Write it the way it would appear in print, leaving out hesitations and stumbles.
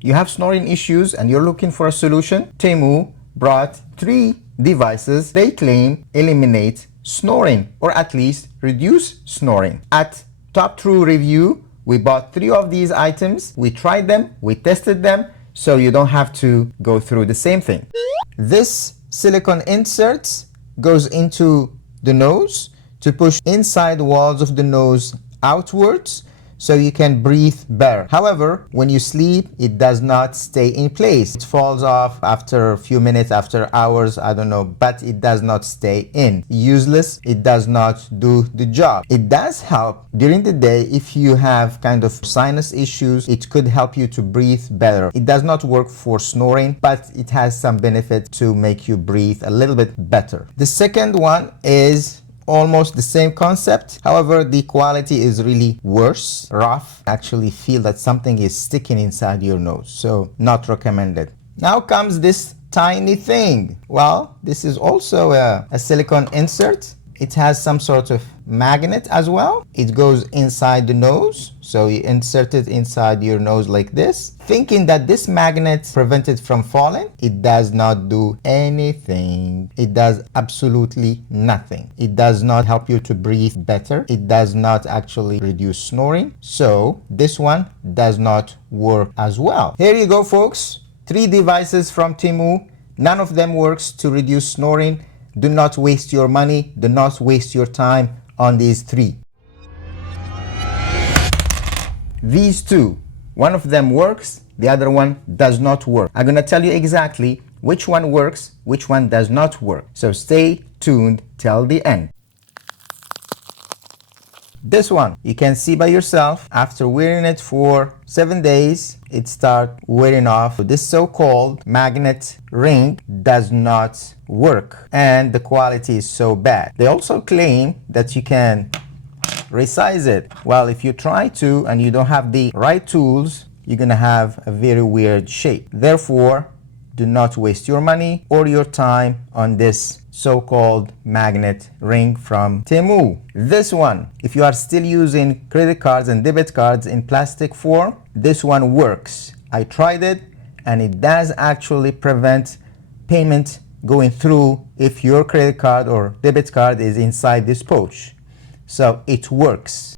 you have snoring issues and you're looking for a solution, Temu brought 3 devices they claim eliminate snoring or at least reduce snoring. At TopTrueReview, we bought 3 of these items. We tried them, we tested them, so you don't have to go through the same thing. This silicone insert goes into the nose to push inside walls of the nose outwards so you can breathe better. However, when you sleep, it does not stay in place. It falls off after a few minutes, after hours, I don't know, but it does not stay in. Useless, it does not do the job. It does help during the day if you have kind of sinus issues. It could help you to breathe better. It does not work for snoring, but it has some benefit to make you breathe a little bit better. The second one is almost the same concept. However, the quality is really worse, rough. Actually feel that something is sticking inside your nose, so not recommended. Now comes this tiny thing. Well, this is also a silicone insert. It has some sort of magnet as well. It goes inside the nose, so you insert it inside your nose like this, thinking that this magnet prevents it from falling. It does not do anything. It does absolutely nothing. It does not help you to breathe better. It does not actually reduce snoring. So this one does not work as well. Here you go, folks. 3 devices from Temu. None of them works to reduce snoring. Do not waste your money. Do not waste your time on these 3. These 2, one of them works, the other one does not work. I'm gonna tell you exactly which one works, which one does not work. So stay tuned till the end. This one, you can see by yourself, after wearing it for 7 days, it starts wearing off. This so-called magnet ring does not work and the quality is so bad. They also claim that you can resize it. Well, if you try to and you don't have the right tools, you're gonna have a very weird shape. Therefore, do not waste your money or your time on this so-called magnet ring from Temu. This one, if you are still using credit cards and debit cards in plastic form, this one works. I tried it and it does actually prevent payment going through if your credit card or debit card is inside this pouch. So it works.